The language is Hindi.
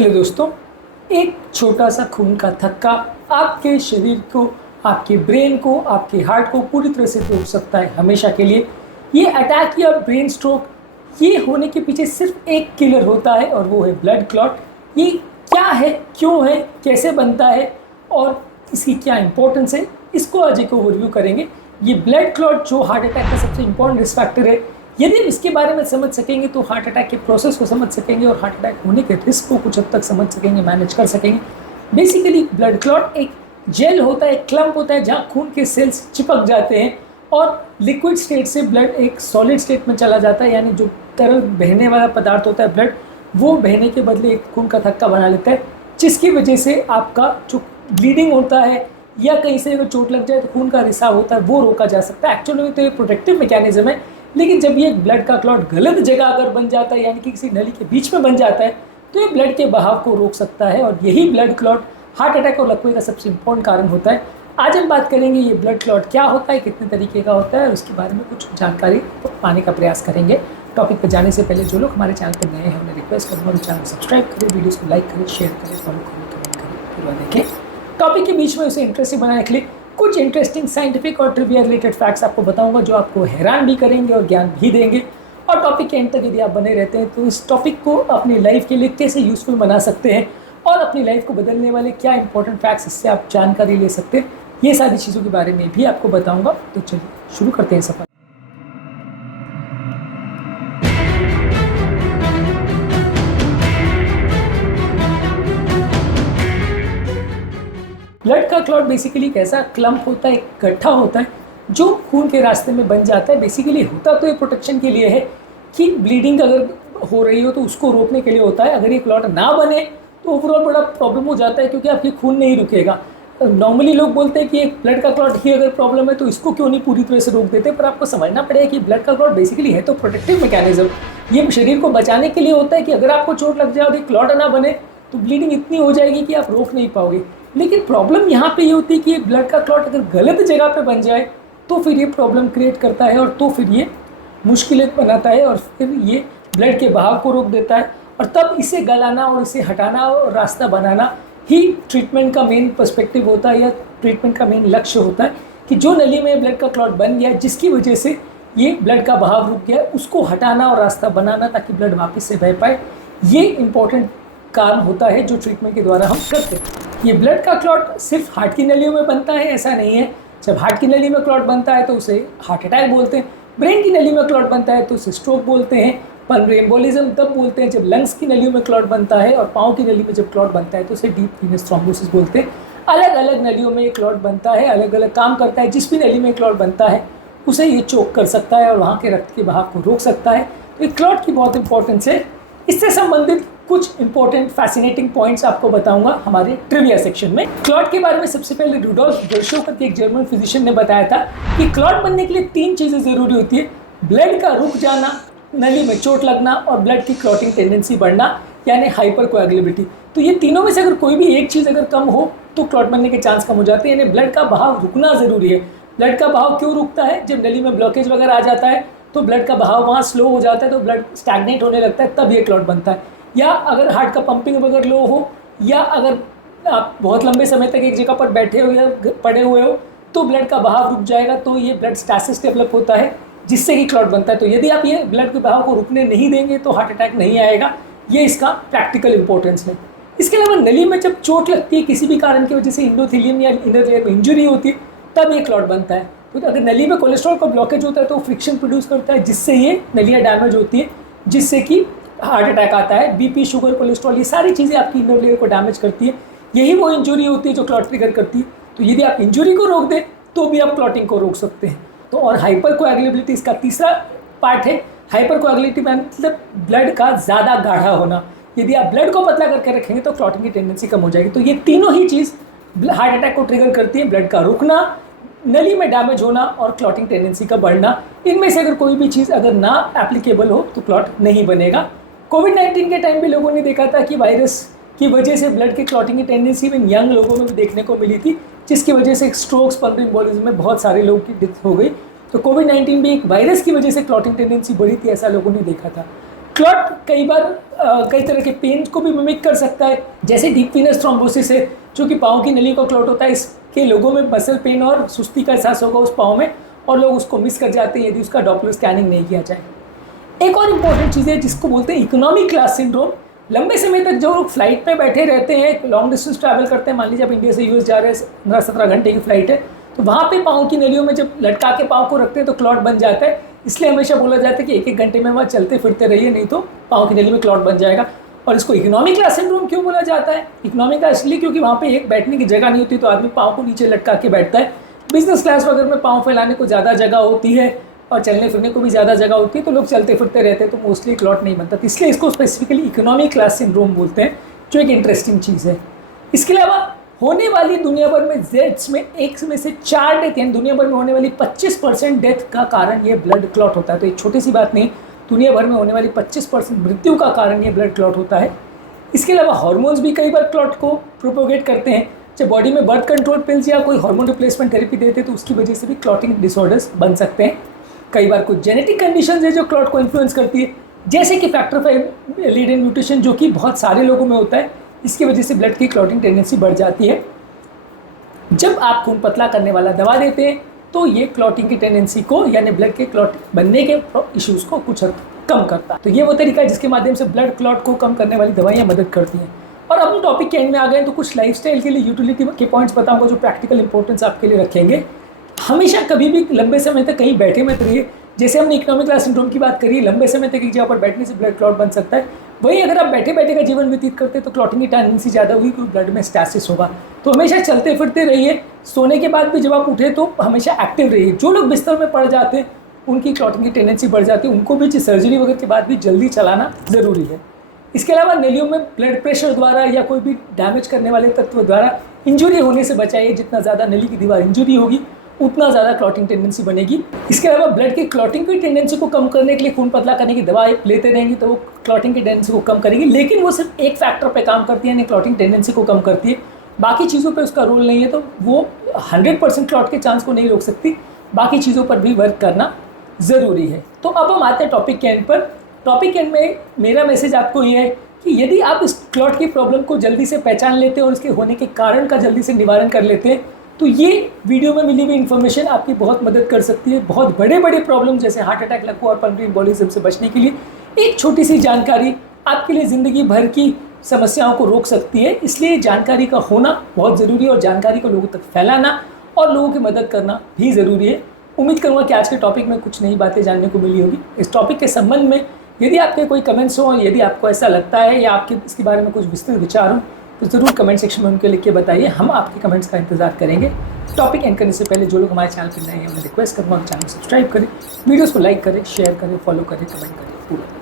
हेलो दोस्तों, एक छोटा सा खून का थक्का आपके शरीर को, आपके ब्रेन को, आपके हार्ट को पूरी तरह से तोड़ सकता है हमेशा के लिए। ये अटैक या ब्रेन स्ट्रोक, ये होने के पीछे सिर्फ एक किलर होता है और वो है ब्लड क्लॉट। ये क्या है, क्यों है, कैसे बनता है और इसकी क्या इंपॉर्टेंस है, इसको आज एक ओवरव्यू करेंगे। ये ब्लड क्लॉट जो हार्ट अटैक का सबसे इंपॉर्टेंट रिस्क फैक्टर है, यदि हम इसके बारे में समझ सकेंगे तो हार्ट अटैक के प्रोसेस को समझ सकेंगे और हार्ट अटैक होने के रिस्क को कुछ हद तक समझ सकेंगे, मैनेज कर सकेंगे। बेसिकली ब्लड क्लॉट एक जेल होता है, एक क्लम्प होता है जहाँ खून के सेल्स चिपक जाते हैं और लिक्विड स्टेट से ब्लड एक सॉलिड स्टेट में चला जाता है, यानी जो तरल बहने वाला पदार्थ होता है ब्लड, वो बहने के बदले एक खून का थक्का बना लेता है, जिसकी वजह से आपका जो ब्लीडिंग होता है या कहीं से अगर चोट लग जाए तो खून का रिसाव होता है वो रोका जा सकता है। एक्चुअली में तो ये प्रोटेक्टिव मैकेनिज्म है, लेकिन जब ये ब्लड का क्लॉट गलत जगह अगर बन जाता है, यानी कि किसी नली के बीच में बन जाता है, तो ये ब्लड के बहाव को रोक सकता है और यही ब्लड क्लॉट हार्ट अटैक और लकवे का सबसे इंपॉर्टेंट कारण होता है। आज हम बात करेंगे ये ब्लड क्लॉट क्या होता है, कितने तरीके का होता है और उसके बारे में कुछ जानकारी पाने का प्रयास करेंगे। टॉपिक पर जाने से पहले जो लोग हमारे चैनल पर नए हैं उन्हें रिक्वेस्ट करूँगा चैनल सब्सक्राइब करें, वीडियोज़ को लाइक करें, शेयर करें, फॉलो करें, कमेंट करें, पूरा देखें। टॉपिक के बीच में उसे इंटरेस्टिंग बनाने के लिए कुछ इंटरेस्टिंग साइंटिफिक और ट्रिविया रिलेटेड फैक्ट्स आपको बताऊंगा जो आपको हैरान भी करेंगे और ज्ञान भी देंगे। और टॉपिक के एंड तक यदि आप बने रहते हैं तो इस टॉपिक को अपनी लाइफ के लिए कैसे यूज़फुल बना सकते हैं और अपनी लाइफ को बदलने वाले क्या इंपॉर्टेंट फैक्ट्स, इससे आप जानकारी ले सकते हैं, ये सारी चीज़ों के बारे में भी आपको बताऊँगा। तो चलिए शुरू करते हैं सफ़र। ब्लड का क्लॉट बेसिकली एक ऐसा क्लम्प होता है, एक गड्ढा होता है जो खून के रास्ते में बन जाता है। बेसिकली होता तो ये प्रोटेक्शन के लिए है कि ब्लीडिंग अगर हो रही हो तो उसको रोकने के लिए होता है। अगर ये क्लॉट ना बने तो ओवरऑल बड़ा प्रॉब्लम हो जाता है, क्योंकि आपकी खून नहीं रुकेगा। नॉर्मली लोग बोलते हैं कि एक ब्लड का क्लॉट ही अगर प्रॉब्लम है तो इसको क्यों नहीं पूरी तरह से रोक देते, पर आपको समझना पड़ेगा कि ब्लड का क्लॉट बेसिकली है तो प्रोटेक्टिव मैकेनिज्म। ये शरीर को बचाने के लिए होता है कि अगर आपको चोट लग जाए और एक क्लॉट ना बने तो ब्लीडिंग इतनी हो जाएगी कि आप रोक नहीं पाओगे। लेकिन प्रॉब्लम यहाँ पे ये होती है कि ब्लड का क्लॉट अगर गलत जगह पे बन जाए तो फिर ये प्रॉब्लम क्रिएट करता है और तो फिर ये मुश्किलें बनाता है और फिर ये ब्लड के बहाव को रोक देता है। और तब इसे गलाना और इसे हटाना और रास्ता बनाना ही ट्रीटमेंट का मेन पर्सपेक्टिव होता है या ट्रीटमेंट का मेन लक्ष्य होता है कि जो नली में ब्लड का क्लॉट बन गया जिसकी वजह से ये ब्लड का बहाव रुक गया, उसको हटाना और रास्ता बनाना ताकि ब्लड वापस से बह पाए। ये इंपॉर्टेंट काम होता है जो ट्रीटमेंट के द्वारा हम करते हैं। ये ब्लड का क्लॉट सिर्फ हार्ट की नलियों में बनता है ऐसा नहीं है। जब हार्ट की नली में क्लॉट बनता है तो उसे हार्ट अटैक बोलते हैं। ब्रेन की नली में क्लॉट बनता है तो उसे स्ट्रोक बोलते हैं। पल्मोनरी एम्बोलिज्म तब बोलते हैं जब लंग्स की नलियों में क्लॉट बनता है, और पाँव की नली में जब क्लॉट बनता है तो उसे डीप वीनस थ्रोम्बोसिस बोलते हैं। अलग अलग नलियों में ये क्लॉट बनता है, अलग अलग काम करता है। जिस भी नली में क्लॉट बनता है उसे ये चोक कर सकता है और वहाँ के रक्त के बहाव को रोक सकता है। तो ये क्लॉट की बहुत इंपॉर्टेंस है। इससे संबंधित कुछ इंपॉर्टेंट फैसिनेटिंग पॉइंट्स आपको बताऊंगा हमारे ट्रिविया सेक्शन में। क्लॉट के बारे में सबसे पहले रुडोल्फ वर्शोव करके एक जर्मन फिजिशियन ने बताया था कि क्लॉट बनने के लिए 3 चीज़ें ज़रूरी होती है: ब्लड का रुक जाना, नली में चोट लगना और ब्लड की क्लॉटिंग टेंडेंसी बढ़ना, यानी हाइपर कोएगुलेबिलिटी। तो ये तीनों में से अगर कोई भी एक चीज़ अगर कम हो तो क्लॉट बनने के चांस कम हो जाते हैं, यानी ब्लड का बहाव रुकना ज़रूरी है। ब्लड का बहाव क्यों रुकता है? जब नली में ब्लॉकेज वगैरह आ जाता है तो ब्लड का बहाव वहाँ स्लो हो जाता है, तो ब्लड स्टैग्नेट होने लगता है, तब ये क्लॉट बनता है। या अगर हार्ट का पंपिंग वगैरह लो हो, या अगर आप बहुत लंबे समय तक एक जगह पर बैठे हो या पड़े हुए हो तो ब्लड का बहाव रुक जाएगा, तो ये ब्लड स्टैसिस डेवलप होता है जिससे कि क्लॉट बनता है। तो यदि आप ये ब्लड के बहाव को रुकने नहीं देंगे तो हार्ट अटैक नहीं आएगा। ये इसका प्रैक्टिकल इंपॉर्टेंस है। इसके अलावा नली में जब चोट लगती है किसी भी कारण की वजह से, इंडोथेलियम या इनर लेयर में इंजुरी होती है, तब ये क्लॉट बनता है। तो अगर नली में कोलेस्ट्रॉल का ब्लॉकेज होता है तो फ्रिक्शन प्रोड्यूस करता है जिससे ये नलियाँ डैमेज होती है, जिससे कि हार्ट अटैक आता है। बीपी, शुगर, कोलेस्ट्रॉल, ये सारी चीज़ें आपकी इनर लेयर को डैमेज करती है। यही वो इंजुरी होती है जो क्लॉट ट्रिगर करती है। तो यदि आप इंजुरी को रोक दें तो भी आप क्लॉटिंग को रोक सकते हैं। तो और हाइपर कोएगुलेबिलिटी इसका तीसरा पार्ट है। हाइपर कोएगुलेबिलिटी मतलब ब्लड का ज़्यादा गाढ़ा होना। यदि आप ब्लड को पतला करके रखेंगे तो क्लॉटिंग की टेंडेंसी कम हो जाएगी। तो ये तीनों ही चीज़ हार्ट अटैक को ट्रिगर करती है: ब्लड का रुकना, नली में डैमेज होना और क्लॉटिंग टेंडेंसी का बढ़ना। इनमें से अगर कोई भी चीज़ अगर ना एप्लीकेबल हो तो क्लॉट नहीं बनेगा। कोविड-19 के टाइम भी लोगों ने देखा था कि वायरस की वजह से ब्लड की क्लॉटिंग की टेंडेंसी में यंग लोगों में भी देखने को मिली थी, जिसकी वजह से स्ट्रोक्स, पल्मोनरी एम्बोलिज्म में बहुत सारे लोगों की डेथ हो गई। तो कोविड-19 भी एक वायरस की वजह से क्लॉटिंग टेंडेंसी बढ़ी थी, ऐसा लोगों ने देखा था। क्लॉट कई बार कई तरह के पेन को भी मिमिक कर सकता है, जैसे डीप वीनस थ्रोम्बोसिस है जो कि पाँव की नली का क्लॉट होता है। इसके लोगों में मसल पेन और सुस्ती का एहसास होगा उस पाँव में, और लोग उसको मिस कर जाते हैं यदि उसका डॉपलर स्कैनिंग नहीं किया जाए। एक और इम्पॉर्टेंट चीज़ है जिसको बोलते हैं इकोनॉमी क्लास सिंड्रोम। लंबे समय तक जो लोग फ्लाइट में बैठे रहते हैं, लॉन्ग डिस्टेंस ट्रैवल करते हैं, मान लीजिए आप इंडिया से यूएस जा रहे हैं, 15-17 घंटे की फ्लाइट है, तो वहाँ पे पाँव की नलियों में जब लटका के पाँव को रखते हैं तो क्लॉट बन जाता है। इसलिए हमेशा बोला जाता है कि 1-1 घंटे में वहाँ चलते फिरते रहिए, नहीं तो पाँव की नली में क्लॉट बन जाएगा। और इसको इकोनॉमी क्लास सिंड्रोम क्यों बोला जाता है? इकोनॉमी का इसलिए क्योंकि वहाँ पे एक बैठने की जगह नहीं होती, तो आदमी पाँव को नीचे लटका के बैठता है। बिजनेस क्लास वगैरह में पाँव फैलाने को ज़्यादा जगह होती है और चलने फिरने को भी ज़्यादा जगह होती है, तो लोग चलते फिरते रहते हैं, तो मोस्टली क्लॉट नहीं बनता। इसलिए इसको स्पेसिफिकली इकोनॉमी क्लास सिंड्रोम बोलते हैं, जो एक इंटरेस्टिंग चीज़ है। इसके अलावा होने वाली दुनिया भर में डेथ्स में 1 में से 4 डेथ, यानी दुनिया भर में होने वाली 25% डेथ का कारण ये ब्लड क्लॉट होता है। तो एक छोटी सी बात नहीं, दुनिया भर में होने वाली 25% मृत्यु का कारण ये ब्लड क्लॉट होता है। इसके अलावा हार्मोन्स भी कई बार क्लॉट को प्रोपोगेट करते हैं। जब बॉडी में बर्थ कंट्रोल पिल्स या कोई हार्मोन रिप्लेसमेंट थेरेपी देते हैं तो उसकी वजह से भी क्लॉटिंग डिसऑर्डर्स बन सकते हैं। कई बार कुछ जेनेटिक कंडीशंस है जो क्लॉट को इन्फ्लुएंस करती है, जैसे कि फैक्टर 5 लीडेन म्यूटेशन, जो कि बहुत सारे लोगों में होता है। इसकी वजह से ब्लड की क्लॉटिंग टेंडेंसी बढ़ जाती है। जब आप खून पतला करने वाला दवा देते हैं तो ये क्लॉटिंग की टेंडेंसी को, यानी ब्लड के क्लॉट बनने के इश्यूज़ को कुछ हद कम करता है। तो ये वो तरीका है जिसके माध्यम से ब्लड क्लॉट को कम करने वाली दवाइयाँ मदद करती हैं। और अब टॉपिक के एंड में आ गए तो कुछ लाइफस्टाइल के लिए यूटिलिटी के पॉइंट्स बताऊंगा जो प्रैक्टिकल इंपॉर्टेंस आपके लिए रखेंगे। हमेशा कभी भी लंबे समय तक कहीं बैठे मत रहिए। जैसे हमने इकोनॉमिक क्लास सिंड्रोम की बात करी, लंबे समय तक एक जगह पर बैठने से ब्लड क्लॉट बन सकता है। वहीं अगर आप बैठे बैठे का जीवन व्यतीत करते हैं तो क्लॉटिंग की टेंडेंसी ज़्यादा हुई, क्योंकि ब्लड में स्टैसिस होगा। तो हमेशा चलते फिरते रहिए। सोने के बाद भी जब आप उठे तो हमेशा एक्टिव रहिए। जो लोग बिस्तर में पड़ जाते हैं उनकी क्लॉटिंग की टेंडेंसी बढ़ जाती है, उनको भी सर्जरी वगैरह के बाद भी जल्दी चलाना ज़रूरी है। इसके अलावा नलियों में ब्लड प्रेशर द्वारा या कोई भी डैमेज करने वाले तत्व द्वारा इंजुरी होने से बचाइए। जितना ज़्यादा नली की दीवार इंजुरी होगी उतना ज़्यादा क्लॉटिंग टेंडेंसी बनेगी। इसके अलावा ब्लड की क्लॉटिंग की टेंडेंसी को कम करने के लिए खून पतला करने की दवा लेते रहेंगे तो वो क्लॉटिंग की टेंडेंसी को कम करेगी, लेकिन वो सिर्फ एक फैक्टर पे काम करती है, यानी क्लॉटिंग टेंडेंसी को कम करती है। बाकी चीज़ों पे उसका रोल नहीं है, तो वो 100% क्लॉट के चांस को नहीं रोक सकती। बाकी चीज़ों पर भी वर्क करना ज़रूरी है। तो अब हम आते हैं टॉपिक के एंड पर। टॉपिक एंड में मेरा मैसेज आपको ये है कि यदि आप इस क्लॉट की प्रॉब्लम को जल्दी से पहचान लेते हैं और इसके होने के कारण का जल्दी से निवारण कर लेते हैं तो ये वीडियो में मिली हुई इन्फॉर्मेशन आपकी बहुत मदद कर सकती है। बहुत बड़े बड़े प्रॉब्लम जैसे हार्ट अटैक, लकवा और पल्मोनरी एम्बोलिज्म से बचने के लिए एक छोटी सी जानकारी आपके लिए ज़िंदगी भर की समस्याओं को रोक सकती है। इसलिए जानकारी का होना बहुत ज़रूरी है और जानकारी को लोगों तक फैलाना और लोगों की मदद करना भी ज़रूरी है। उम्मीद करूँगा कि आज के टॉपिक में कुछ नई बातें जानने को मिली होगी। इस टॉपिक के संबंध में यदि आपके कोई कमेंट्स हो, यदि आपको ऐसा लगता है या आपके इसके बारे में कुछ विस्तृत विचार हो तो ज़रूर कमेंट सेक्शन में उनके लिख के बताइए। हम आपके कमेंट्स का इंतजार करेंगे। टॉपिक एंड करने से पहले जो लोग हमारे चैनल पर नए हैं उन्हें रिक्वेस्ट करूँगा चैनल सब्सक्राइब करें, वीडियोज़ को लाइक करें, शेयर करें, फॉलो करें, कमेंट करें पूरा।